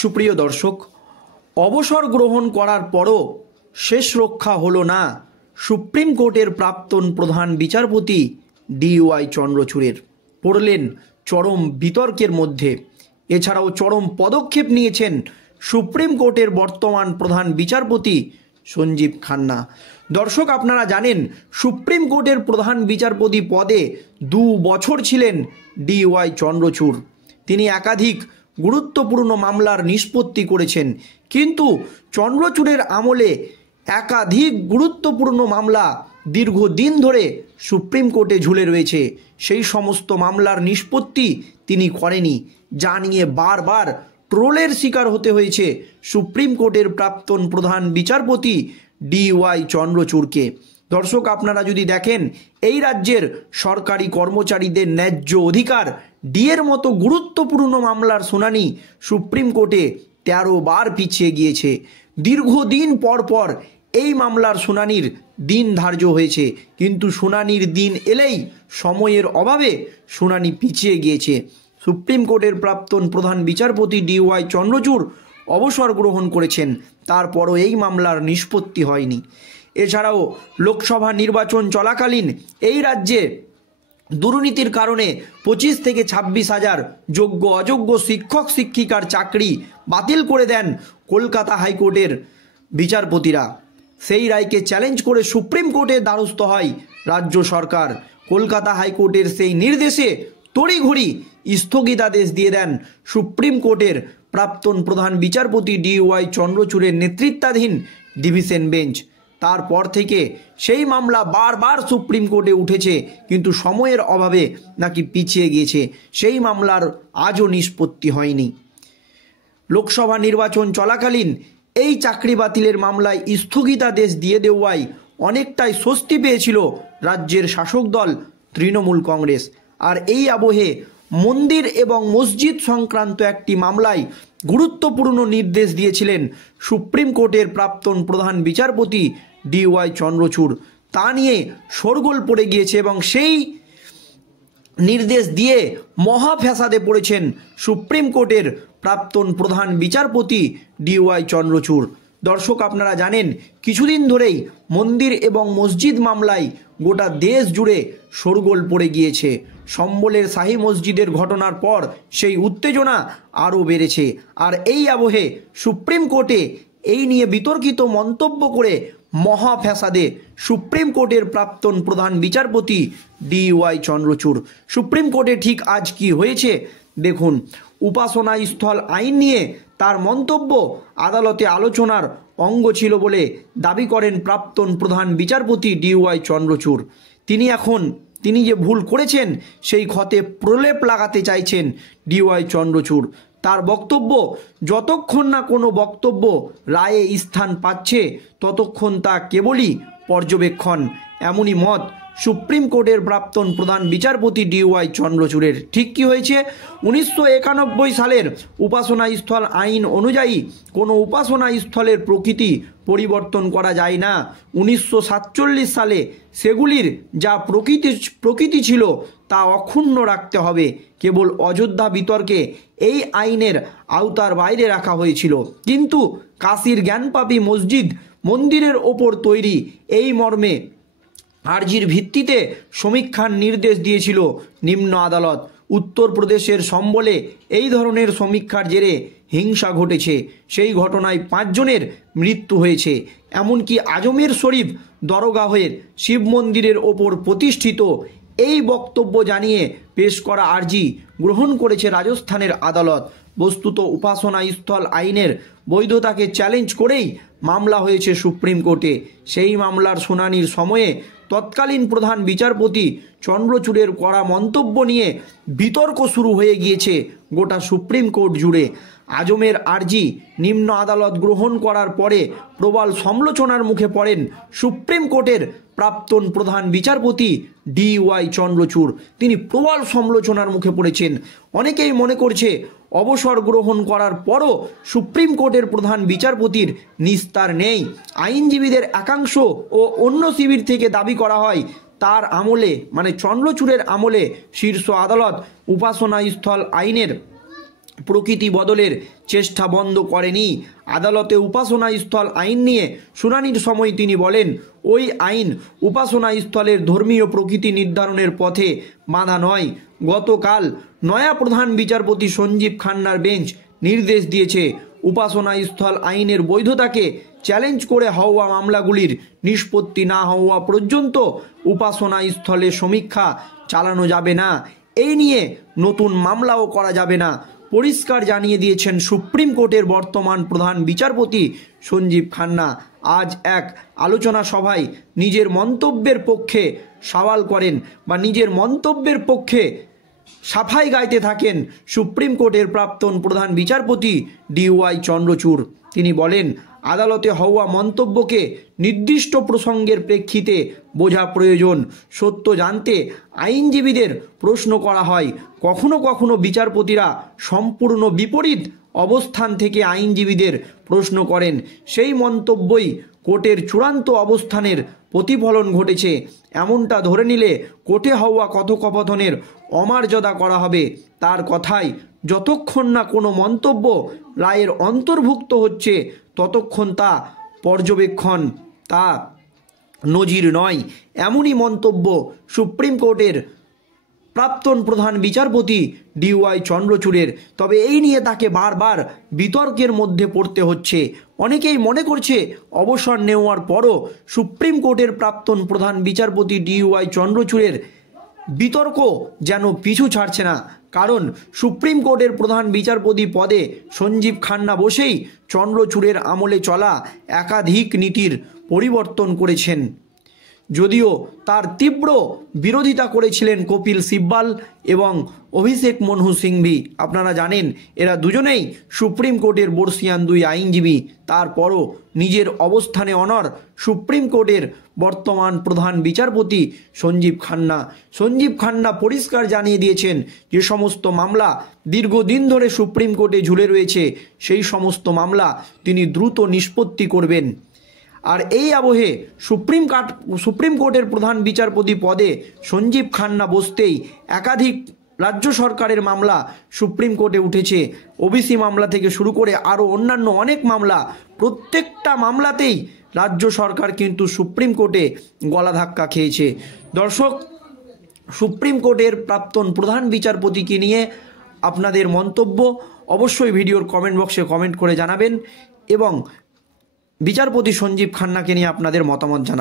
সুপ্রিয় দর্শক, অবসর গ্রহণ করার পরও শেষ রক্ষা হলো না সুপ্রিম কোর্টের প্রাক্তন প্রধান বিচারপতি DY চন্দ্রচূড়ের। পড়লেন চরম বিতর্কের মধ্যে। এছাড়াও চরম পদক্ষেপ নিয়েছেন সুপ্রিম কোর্টের বর্তমান প্রধান বিচারপতি সঞ্জীব খান্না। দর্শক, আপনারা জানেন সুপ্রিম কোর্টের প্রধান বিচারপতি পদে 2 বছর ছিলেন DY চন্দ্রচূড়। তিনি একাধিক গুরুত্বপূর্ণ মামলার নিষ্পত্তি করেছেন, কিন্তু চন্দ্রচূড়ের আমলে একাধিক গুরুত্বপূর্ণ মামলা দীর্ঘদিন ধরে সুপ্রিম কোর্টে ঝুলে রয়েছে। সেই সমস্ত মামলার নিষ্পত্তি তিনি করেনি, যা নিয়ে বারবার ট্রোলের শিকার হতে হয়েছে সুপ্রিম কোর্টের প্রাক্তন প্রধান বিচারপতি DY চন্দ্রচূড়কে। দর্শক, আপনারা যদি দেখেন, এই রাজ্যের সরকারি কর্মচারীদের ন্যায্য অধিকার ডিএর মতো গুরুত্বপূর্ণ মামলার শুনানি সুপ্রিম কোর্টে 13 বার পিছিয়ে গিয়েছে। দীর্ঘদিন পর পর এই মামলার শুনানির দিন ধার্য হয়েছে, কিন্তু শুনানির দিন এলেই সময়ের অভাবে শুনানি পিছিয়ে গিয়েছে। সুপ্রিম কোর্টের প্রাক্তন প্রধান বিচারপতি DY চন্দ্রচূড় অবসর গ্রহণ করেছেন, তারপরও এই মামলার নিষ্পত্তি হয়নি। এছাড়াও লোকসভা নির্বাচন চলাকালীন এই রাজ্যে দুর্নীতির কারণে 25 থেকে 26 হাজার যোগ্য অযোগ্য শিক্ষক শিক্ষিকার চাকরি বাতিল করে দেন কলকাতা হাইকোর্টের বিচারপতিরা। সেই রায়কে চ্যালেঞ্জ করে সুপ্রিম কোর্টের দ্বারস্থ হয় রাজ্য সরকার। কলকাতা হাইকোর্টের সেই নির্দেশে তড়িঘড়ি স্থগিতাদেশ দিয়ে দেন সুপ্রিম কোর্টের প্রাক্তন প্রধান বিচারপতি DY চন্দ্রচূড়ের নেতৃত্বাধীন ডিভিশন বেঞ্চ। তারপর থেকে সেই মামলা বারবার সুপ্রিম কোর্টে উঠেছে, কিন্তু সময়ের অভাবে নাকি পিছিয়ে গিয়েছে। সেই মামলার আজও নিষ্পত্তি হয়নি। লোকসভা নির্বাচন চলাকালীন এই চাকরি বাতিলের মামলায় স্থগিতাদেশ দিয়ে দেওয়ায় অনেকটাই স্বস্তি পেয়েছিল রাজ্যের শাসক দল তৃণমূল কংগ্রেস। আর এই আবহে মন্দির এবং মসজিদ সংক্রান্ত একটি মামলায় গুরুত্বপূর্ণ নির্দেশ দিয়েছিলেন সুপ্রিম কোর্টের প্রাক্তন প্রধান বিচারপতি DY চন্দ্রচূড়। তা নিয়ে শোরগোল পড়ে গিয়েছে এবং সেই নির্দেশ দিয়ে মহা ফ্যাসাদে পড়েছেন সুপ্রিম কোর্টের প্রাক্তন প্রধান বিচারপতি DY চন্দ্রচূড়। দর্শক, আপনারা জানেন কিছুদিন ধরেই মন্দির এবং মসজিদ মামলায় গোটা দেশ জুড়ে শোরগোল পড়ে গিয়েছে। সম্বলের শাহী মসজিদের ঘটনার পর সেই উত্তেজনা আরও বেড়েছে। আর এই আবহে সুপ্রিম কোর্টে এই নিয়ে বিতর্কিত মন্তব্য করে মহা ফ্যাসাদে সুপ্রিম কোর্টের প্রাক্তন প্রধান বিচারপতি DY চন্দ্রচূড়। সুপ্রিম কোর্টে ঠিক আজ কি হয়েছে দেখুন। উপাসনা স্থল আইন নিয়ে তার মন্তব্য আদালতে আলোচনার অঙ্গ ছিল বলে দাবি করেন প্রাক্তন প্রধান বিচারপতি DY চন্দ্রচূড়। তিনি যে ভুল করেছেন সেই ক্ষতে প্রলেপ লাগাতে চাইছেন DY চন্দ্রচূড়। তার বক্তব্য, যতক্ষণ না কোনো বক্তব্য রায়ে স্থান পাচ্ছে ততক্ষণ তা কেবলই পর্যবেক্ষণ। এমনই মত সুপ্রিম কোর্টের প্রাক্তন প্রধান বিচারপতি DY চন্দ্রচূড়ের। ঠিক কি হয়েছে? 1991 সালের উপাসনা স্থল আইন অনুযায়ী কোনো উপাসনা স্থলের প্রকৃতি পরিবর্তন করা যায় না। 1947 সালে সেগুলির যা প্রকৃতি ছিল তা অক্ষুণ্ণ রাখতে হবে। কেবল অযোধ্যা বিতর্কে এই আইনের আওতার বাইরে রাখা হয়েছিল, কিন্তু কাশীর জ্ঞানপাপী মসজিদ মন্দিরের ওপর তৈরি এই মর্মে আর্জির ভিত্তিতে সমীক্ষার নির্দেশ দিয়েছিল নিম্ন আদালত। উত্তরপ্রদেশের সম্বলে এই ধরনের সমীক্ষার জেরে হিংসা ঘটেছে। সেই ঘটনায় 5 জনের মৃত্যু হয়েছে। এমনকি আজমের শরীফ দরগাহের শিব মন্দিরের ওপর প্রতিষ্ঠিত এই বক্তব্য জানিয়ে পেশ করা আর্জি গ্রহণ করেছে রাজস্থানের আদালত। বস্তুত উপাসনা স্থল আইনের বৈধতাকে চ্যালেঞ্জ করেই মামলা হয়েছে সুপ্রিম কোর্টে। সেই মামলার শুনানির সময়ে তৎকালীন প্রধান বিচারপতি চন্দ্রচূড়ের করা মন্তব্য নিয়ে বিতর্ক শুরু হয়ে গিয়েছে গোটা সুপ্রিম কোর্ট জুড়ে। আজমের আর্জি নিম্ন আদালত গ্রহণ করার পরে প্রবল সমালোচনার মুখে পড়েন সুপ্রিম কোর্টের প্রাক্তন প্রধান বিচারপতি DY চন্দ্রচূড়। তিনি প্রবল সমালোচনার মুখে পড়েছেন। অনেকেই মনে করছে অবসর গ্রহণ করার পরও সুপ্রিম কোর্টের প্রধান বিচারপতির নিস্তার নেই। আইনজীবীদের একাংশ ও অন্য শিবির থেকে দাবি করা হয় তার আমলে, মানে চন্দ্রচূড়ের আমলে শীর্ষ আদালত উপাসনা স্থল আইনের প্রকৃতি বদলের চেষ্টা বন্ধ করেনি। আদালতে উপাসনা স্থল আইন নিয়ে শুনানির সময় তিনি বলেন, ওই আইন উপাসনা স্থলের ধর্মীয় প্রকৃতি নির্ধারণের পথে বাধা নয়। গতকাল নয়া প্রধান বিচারপতি সঞ্জীব খান্নার বেঞ্চ নির্দেশ দিয়েছে, উপাসনা স্থল আইনের বৈধতাকে চ্যালেঞ্জ করে হওয়া মামলাগুলির নিষ্পত্তি না হওয়া পর্যন্ত উপাসনা স্থলে সমীক্ষা চালানো যাবে না। এই নিয়ে নতুন মামলাও করা যাবে না। পরিষ্কার জানিয়ে দিয়েছেন সুপ্রিম কোর্টের বর্তমান প্রধান বিচারপতি সঞ্জীব খান্না। আজ এক আলোচনা সভায় নিজের মন্তব্যের পক্ষে সওয়াল করেন বা নিজের মন্তব্যের পক্ষে সাফাই গাইতে থাকেন সুপ্রিম কোর্টের প্রাক্তন প্রধান বিচারপতি DY চন্দ্রচূড়। তিনি বলেন, আদালতে হওয়া মন্তব্যকে নির্দিষ্ট প্রসঙ্গের প্রেক্ষিতে বোঝা প্রয়োজন। সত্য জানতে আইনজীবীদের প্রশ্ন করা হয়। কখনো কখনো বিচারপতিরা সম্পূর্ণ বিপরীত অবস্থান থেকে আইনজীবীদের প্রশ্ন করেন। সেই মন্তব্যই কোর্টের চূড়ান্ত অবস্থানের প্রতিফলন ঘটেছে। এমনটা ধরে নিলে কোর্টে হওয়া কথোপকথনের অমর্যাদা করা হবে। তার কথায়, যতক্ষণ না কোনো মন্তব্য রায়ের অন্তর্ভুক্ত হচ্ছে ততক্ষণ তা পর্যবেক্ষণ, তা নজির নয়। এমনই মন্তব্য সুপ্রিম কোর্টের প্রাক্তন প্রধান বিচারপতি DY চন্দ্রচূড়ের। তবে এই নিয়ে তাকে বারবার বিতর্কের মধ্যে পড়তে হচ্ছে। অনেকেই মনে করছে, অবসর নেওয়ার পরও সুপ্রিম কোর্টের প্রাক্তন প্রধান বিচারপতি DY চন্দ্রচূড়ের বিতর্ক যেন পিছু ছাড়ছে না। কারণ সুপ্রিম কোর্টের প্রধান বিচারপতি পদে সঞ্জীব খান্না বসেই চন্দ্রচূড়ের আমলে চলা একাধিক নীতির পরিবর্তন করেছেন। যদিও তার তীব্র বিরোধিতা করেছিলেন কপিল সিব্বাল এবং অভিষেক মনহু সিংভি। আপনারা জানেন, এরা দুজনেই সুপ্রিম কোর্টের বর্ষিয়ান দুই আইনজীবী। তারপরও নিজের অবস্থানে অনড় সুপ্রিম কোর্টের বর্তমান প্রধান বিচারপতি সঞ্জীব খান্না পরিষ্কার জানিয়ে দিয়েছেন, যে সমস্ত মামলা দীর্ঘদিন ধরে সুপ্রিম কোর্টে ঝুলে রয়েছে সেই সমস্ত মামলা তিনি দ্রুত নিষ্পত্তি করবেন। আর এই আবহে সুপ্রিম কোর্টের প্রধান বিচারপতি পদে সঞ্জীব খান্না বসতেই একাধিক রাজ্য সরকারের মামলা সুপ্রিম কোর্টে উঠেছে। OBC মামলা থেকে শুরু করে আরও অন্যান্য অনেক মামলা, প্রত্যেকটা মামলাতেই রাজ্য সরকার কিন্তু সুপ্রিম কোর্টে গলা ধাক্কা খেয়েছে। দর্শক, সুপ্রিম কোর্টের প্রাক্তন প্রধান বিচারপতিকে নিয়ে আপনাদের মন্তব্য অবশ্যই ভিডিওর কমেন্ট বক্সে কমেন্ট করে জানাবেন এবং বিচারপতি সঞ্জীব খান্নাকে নিয়ে আপনাদের মতামত জানাবেন।